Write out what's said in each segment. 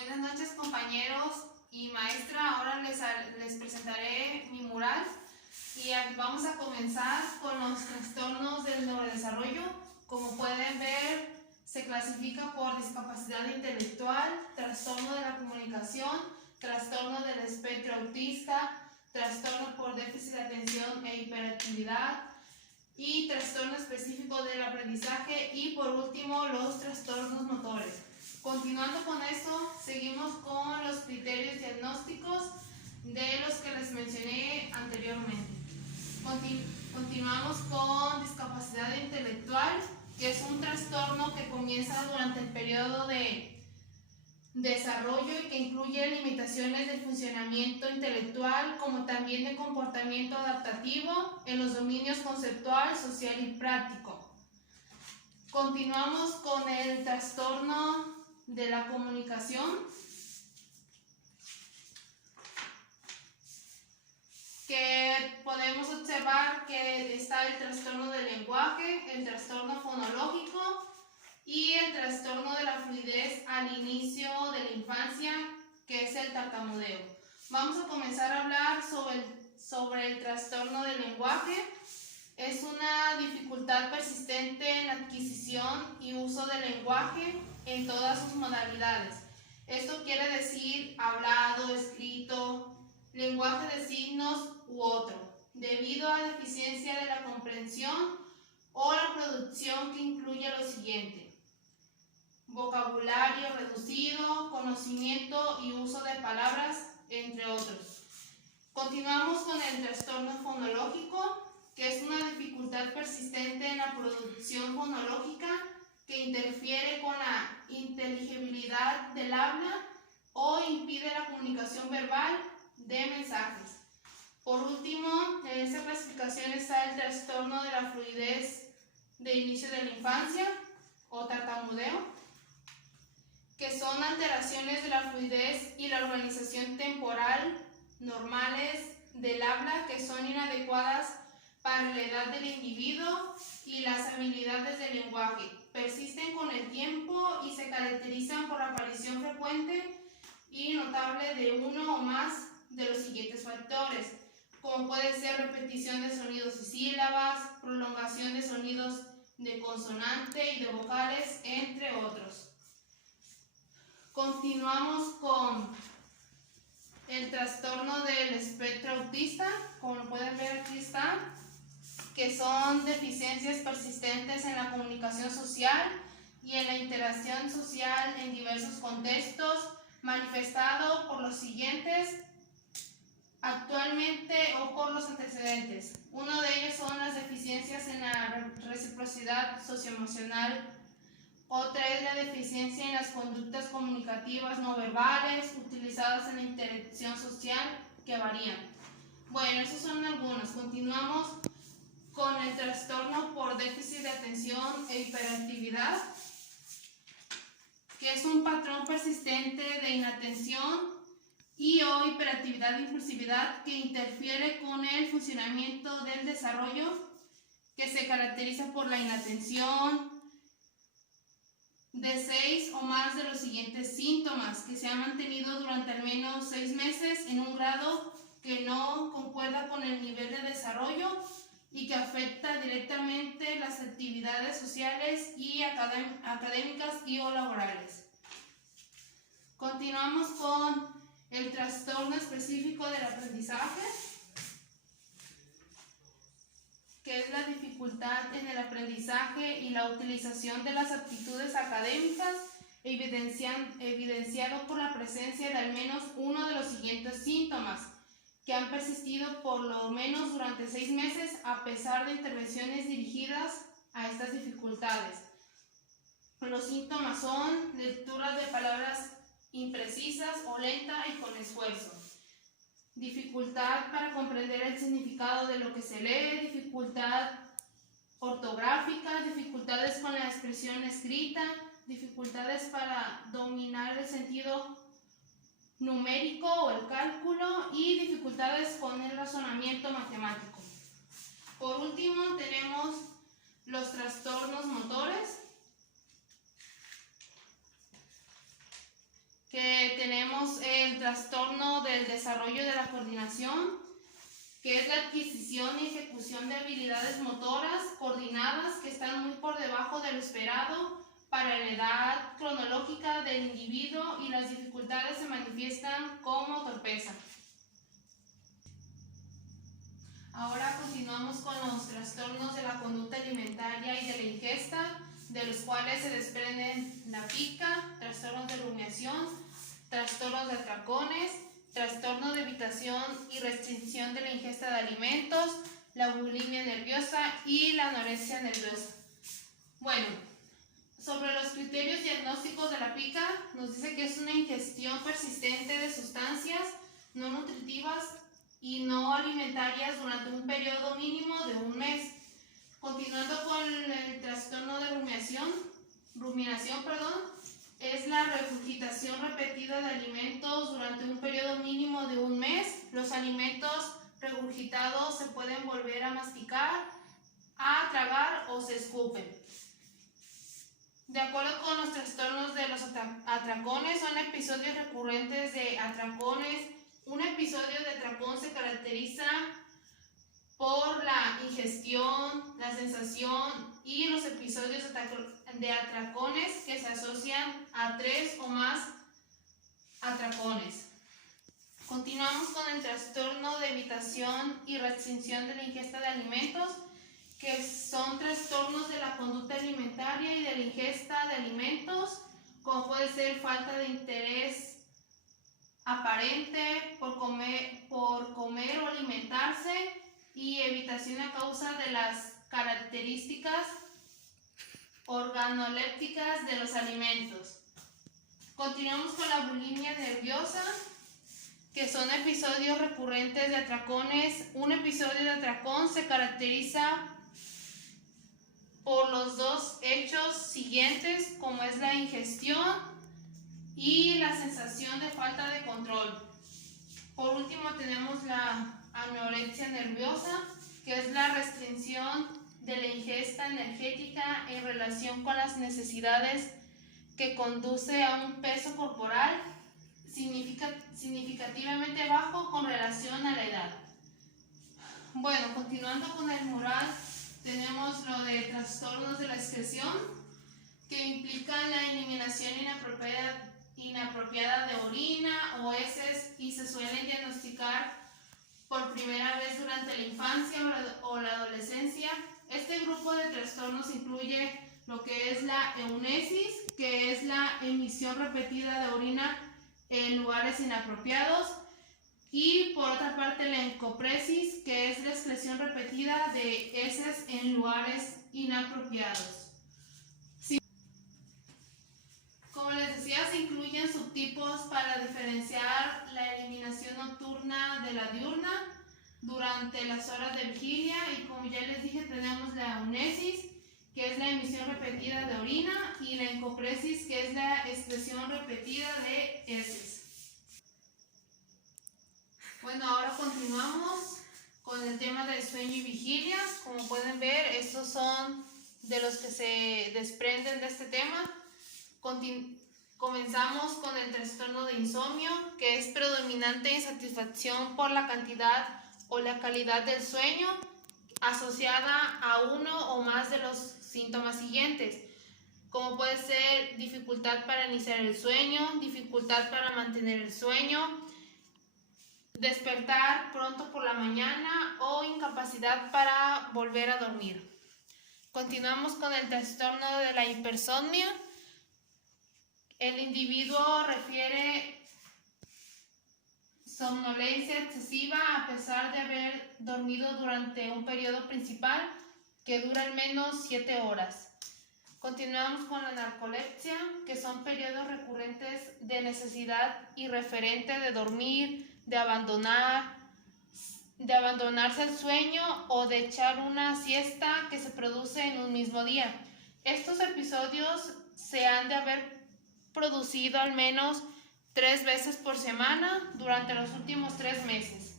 Buenas noches, compañeros y maestra. Ahora les presentaré mi mural y vamos a comenzar con los trastornos del neurodesarrollo. Como pueden ver, se clasifica por discapacidad intelectual, trastorno de la comunicación, trastorno del espectro autista, trastorno por déficit de atención e hiperactividad y trastorno específico del aprendizaje y por último los trastornos motores. Continuando con esto, seguimos con los criterios diagnósticos de los que les mencioné anteriormente. Continuamos con discapacidad intelectual, que es un trastorno que comienza durante el periodo de desarrollo y que incluye limitaciones del funcionamiento intelectual, como también de comportamiento adaptativo en los dominios conceptual, social y práctico. Continuamos con el trastorno de la comunicación, que podemos observar que está el trastorno del lenguaje, el trastorno fonológico y el trastorno de la fluidez al inicio de la infancia, que es el tartamudeo. Vamos a comenzar a hablar sobre el trastorno del lenguaje. Es una dificultad persistente en la adquisición y uso del lenguaje en todas sus modalidades. Esto quiere decir hablado, escrito, lenguaje de signos u otro, debido a deficiencia de la comprensión o la producción que incluye lo siguiente: vocabulario reducido, conocimiento y uso de palabras, entre otros. Continuamos con el trastorno fonológico, que es una dificultad persistente en la producción fonológica que interfiere con la inteligibilidad del habla o impide la comunicación verbal de mensajes. Por último, en esta clasificación está el trastorno de la fluidez de inicio de la infancia o tartamudeo, que son alteraciones de la fluidez y la organización temporal normales del habla que son inadecuadas para la edad del individuo y las habilidades del lenguaje. Persisten con el tiempo y se caracterizan por la aparición frecuente y notable de uno o más de los siguientes factores, como puede ser repetición de sonidos y sílabas, prolongación de sonidos de consonante y de vocales, entre otros. Continuamos con el trastorno del espectro autista. Como pueden ver, aquí está, que son deficiencias persistentes en la comunicación social y en la interacción social en diversos contextos, manifestado por los siguientes actualmente o por los antecedentes. Uno de ellos son las deficiencias en la reciprocidad socioemocional. Otra es la deficiencia en las conductas comunicativas no verbales utilizadas en la interacción social, que varían. Bueno, esos son algunos. Continuamos con el trastorno por déficit de atención e hiperactividad, que es un patrón persistente de inatención y o hiperactividad e impulsividad que interfiere con el funcionamiento del desarrollo, que se caracteriza por la inatención de 6 o más de los siguientes síntomas, que se han mantenido durante al menos 6 meses en un grado que no concuerda con el nivel de desarrollo y que afecta directamente las actividades sociales y académicas y o laborales. Continuamos con el trastorno específico del aprendizaje, que es la dificultad en el aprendizaje y la utilización de las aptitudes académicas, evidenciado por la presencia de al menos uno de los siguientes síntomas, que han persistido por lo menos durante 6 meses a pesar de intervenciones dirigidas a estas dificultades. Los síntomas son lectura de palabras imprecisas o lenta y con esfuerzo, dificultad para comprender el significado de lo que se lee, dificultad ortográfica, dificultades con la expresión escrita, dificultades para dominar el sentido numérico o el cálculo y dificultades con el razonamiento matemático. Por último, tenemos los trastornos motores, que que tenemos el trastorno del desarrollo de la coordinación, que es la adquisición y ejecución de habilidades motoras coordinadas que están muy por debajo de lo esperado para la edad cronológica del individuo, y las dificultades se manifiestan como torpeza. Ahora continuamos con los trastornos de la conducta alimentaria y de la ingesta, de los cuales se desprenden la pica, trastornos de rumiación, trastornos de atracones, trastorno de evitación y restricción de la ingesta de alimentos, la bulimia nerviosa y la anorexia nerviosa. Bueno, sobre los criterios diagnósticos de la pica, nos dice que es una ingestión persistente de sustancias no nutritivas y no alimentarias durante un periodo mínimo de un mes. Continuando con el trastorno de rumiación, es la regurgitación repetida de alimentos durante un periodo mínimo de un mes. Los alimentos regurgitados se pueden volver a masticar, a tragar o se escupen. De acuerdo con los trastornos de los atracones, son episodios recurrentes de atracones. Un episodio de atracón se caracteriza por la ingestión, la sensación y los episodios de atracones que se asocian a 3 o más atracones. Continuamos con el trastorno de evitación y restricción de la ingesta de alimentos, que son trastornos de la conducta alimentaria y de la ingesta de alimentos, como puede ser falta de interés aparente por comer o alimentarse, y evitación a causa de las características organolépticas de los alimentos. Continuamos con la bulimia nerviosa, que son episodios recurrentes de atracones. Un episodio de atracón se caracteriza por los dos hechos siguientes, como es la ingestión y la sensación de falta de control. Por último tenemos la anorexia nerviosa, que es la restricción de la ingesta energética en relación con las necesidades, que conduce a un peso corporal significativamente bajo con relación a la edad. Bueno, continuando con el mural, tenemos lo de trastornos de la excreción, que implican la eliminación inapropiada de orina o heces, y se suelen diagnosticar por primera vez durante la infancia o la adolescencia. Este grupo de trastornos incluye lo que es la eunesis, que es la emisión repetida de orina en lugares inapropiados, y por otra parte la encopresis, que es la excreción repetida de heces en lugares inapropiados. Como les decía, se incluyen subtipos para diferenciar la eliminación nocturna de la diurna durante las horas de vigilia, y como ya les dije, tenemos la eunesis, que es la emisión repetida de orina, y la encopresis, que es la excreción repetida de heces. Bueno, ahora continuamos con el tema del sueño y vigilia. Como pueden ver, estos son de los que se desprenden de este tema. Comenzamos con el trastorno de insomnio, que es predominante insatisfacción por la cantidad o la calidad del sueño, asociada a uno o más de los síntomas siguientes, como puede ser dificultad para iniciar el sueño, dificultad para mantener el sueño, despertar pronto por la mañana o incapacidad para volver a dormir. Continuamos con el trastorno de la hipersomnia. El individuo refiere somnolencia excesiva a pesar de haber dormido durante un periodo principal que dura al menos 7 horas. Continuamos con la narcolepsia, que son periodos recurrentes de necesidad irreferente de dormir, de abandonarse el sueño o de echar una siesta que se produce en un mismo día. Estos episodios se han de haber producido al menos 3 veces por semana durante los últimos 3 meses.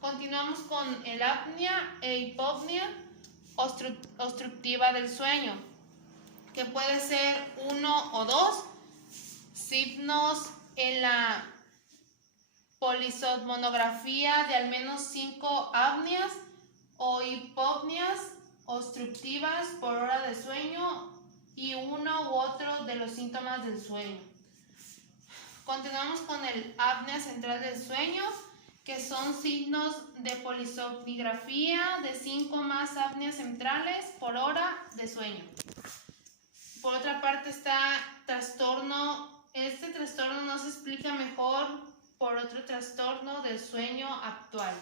Continuamos con el apnea e hipopnea obstructiva del sueño, que puede ser 1 o 2. signos en la polisomnografía de al menos 5 apneas o hipopneas obstructivas por hora de sueño y uno u otro de los síntomas del sueño. Continuamos con el apnea central del sueño, que son signos de polisomnografía de 5 más apneas centrales por hora de sueño. Por otra parte está trastorno. Este trastorno no se explica mejor por otro trastorno del sueño actual.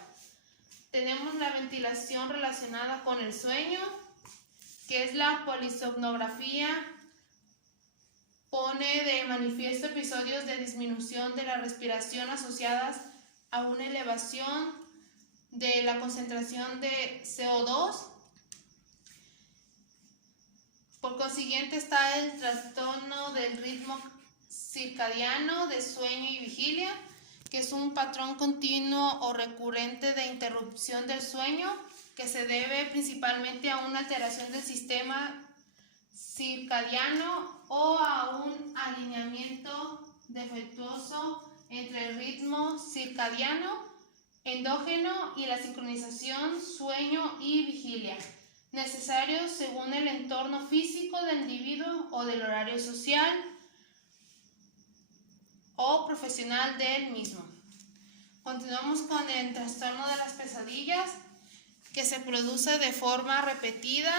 Tenemos la ventilación relacionada con el sueño, que es la polisomnografía. Pone de manifiesto episodios de disminución de la respiración asociadas a una elevación de la concentración de CO2. Por consiguiente está el trastorno del ritmo circadiano de sueño y vigilia, que es un patrón continuo o recurrente de interrupción del sueño que se debe principalmente a una alteración del sistema circadiano o a un alineamiento defectuoso entre el ritmo circadiano endógeno y la sincronización sueño y vigilia, necesarios según el entorno físico del individuo o del horario social o profesional del mismo. Continuamos con el trastorno de las pesadillas, que se produce de forma repetida,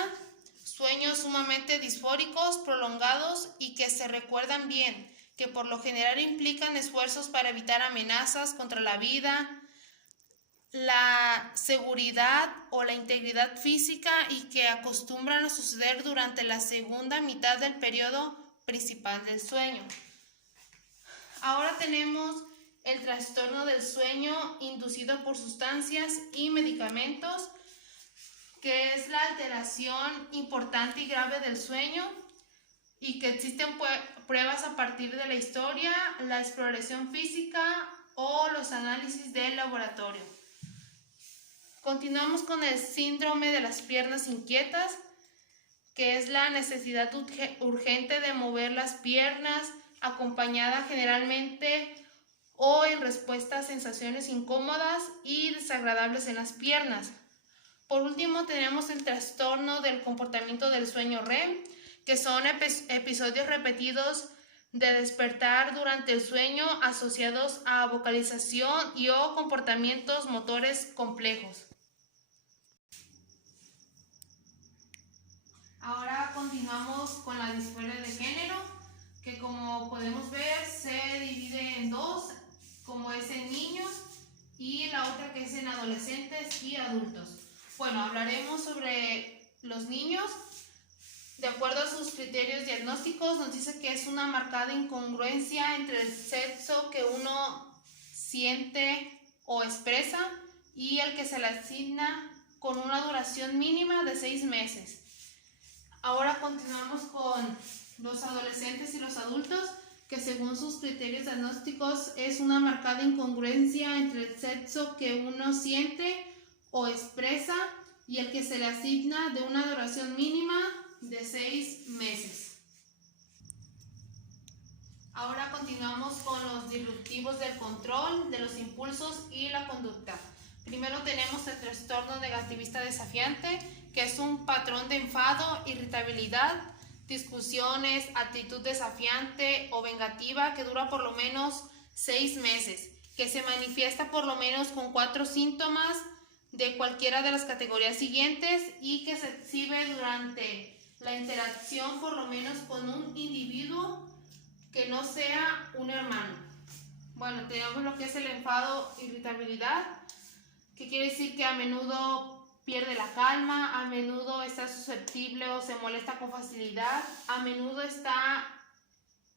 sueños sumamente disfóricos, prolongados y que se recuerdan bien, que por lo general implican esfuerzos para evitar amenazas contra la vida, la seguridad o la integridad física y que acostumbran a suceder durante la segunda mitad del periodo principal del sueño. Ahora tenemos el trastorno del sueño inducido por sustancias y medicamentos, que es la alteración importante y grave del sueño y que existen pruebas a partir de la historia, la exploración física o los análisis del laboratorio. Continuamos con el síndrome de las piernas inquietas, que es la necesidad urgente de mover las piernas, acompañada generalmente o en respuesta a sensaciones incómodas y desagradables en las piernas. Por último, tenemos el trastorno del comportamiento del sueño REM, que son episodios repetidos de despertar durante el sueño asociados a vocalización y o comportamientos motores complejos. Ahora continuamos con la disforia de género, que como podemos ver se divide en dos, como es en niños y la otra que es en adolescentes y adultos. Bueno, hablaremos sobre los niños. De acuerdo a sus criterios diagnósticos, nos dice que es una marcada incongruencia entre el sexo que uno siente o expresa y el que se le asigna con una duración mínima de 6 meses. Ahora continuamos con los adolescentes y los adultos, que según sus criterios diagnósticos es una marcada incongruencia entre el sexo que uno siente o expresa y el que se le asigna de una duración mínima de 6 meses. Ahora continuamos con los disruptivos del control de los impulsos y la conducta. Primero tenemos el trastorno negativista desafiante, que es un patrón de enfado, irritabilidad, discusiones, actitud desafiante o vengativa que dura por lo menos 6 meses, que se manifiesta por lo menos con 4 síntomas de cualquiera de las categorías siguientes y que se exhibe durante la interacción por lo menos con un individuo que no sea un hermano. Bueno, tenemos lo que es el enfado, irritabilidad, que quiere decir que a menudo pierde la calma, a menudo está susceptible o se molesta con facilidad, a menudo está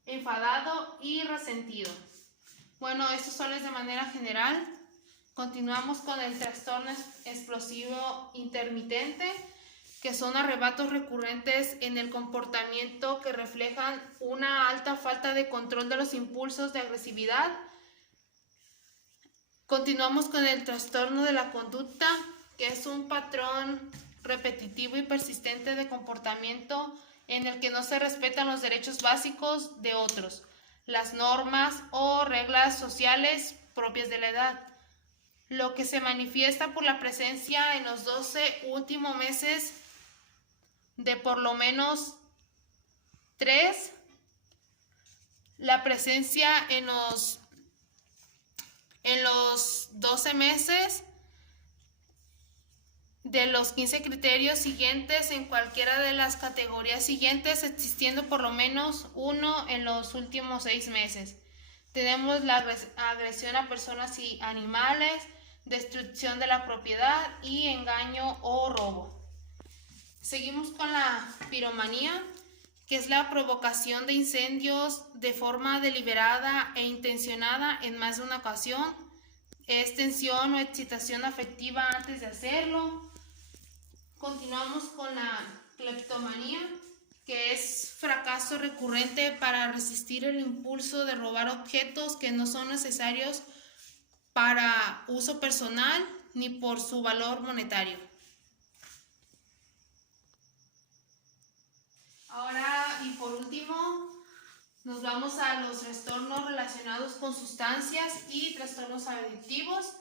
enfadado y resentido. Bueno, esto solo es de manera general. Continuamos con el trastorno explosivo intermitente, que son arrebatos recurrentes en el comportamiento que reflejan una alta falta de control de los impulsos de agresividad. Continuamos con el trastorno de la conducta, que es un patrón repetitivo y persistente de comportamiento en el que no se respetan los derechos básicos de otros. las normas o reglas sociales propias de la edad, lo que se manifiesta por la presencia en los 12 últimos meses de por lo menos 3, la presencia en los 12 meses de los 15 criterios siguientes en cualquiera de las categorías siguientes, existiendo por lo menos uno en los últimos 6 meses. Tenemos la agresión a personas y animales, destrucción de la propiedad y engaño o robo. Seguimos con la piromanía, que es la provocación de incendios de forma deliberada e intencionada en más de una ocasión. Es tensión o excitación afectiva antes de hacerlo. Continuamos con la cleptomanía, que es fracaso recurrente para resistir el impulso de robar objetos que no son necesarios para uso personal ni por su valor monetario. Ahora y por último, nos vamos a los trastornos relacionados con sustancias y trastornos adictivos.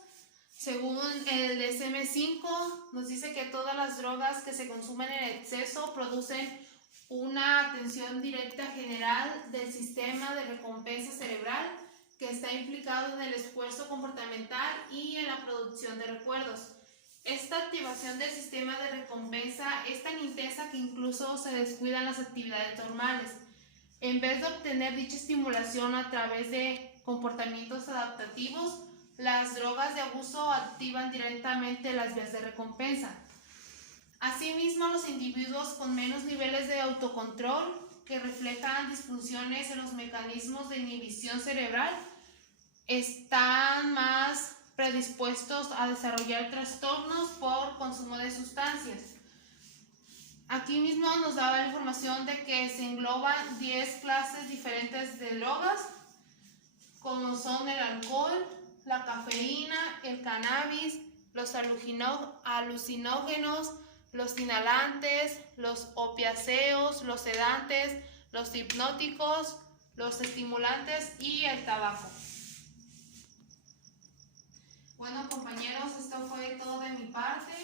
Según el DSM-5, nos dice que todas las drogas que se consumen en exceso producen una atención directa general del sistema de recompensa cerebral que está implicado en el esfuerzo comportamental y en la producción de recuerdos. Esta activación del sistema de recompensa es tan intensa que incluso se descuidan las actividades normales. En vez de obtener dicha estimulación a través de comportamientos adaptativos, las drogas de abuso activan directamente las vías de recompensa. Asimismo, los individuos con menos niveles de autocontrol, que reflejan disfunciones en los mecanismos de inhibición cerebral, están más predispuestos a desarrollar trastornos por consumo de sustancias. Aquí mismo nos daba la información de que se engloban 10 clases diferentes de drogas, como son el alcohol, la cafeína, el cannabis, los alucinógenos, los inhalantes, los opiáceos, los sedantes, los hipnóticos, los estimulantes y el tabaco. Bueno, compañeros, esto fue todo de mi parte.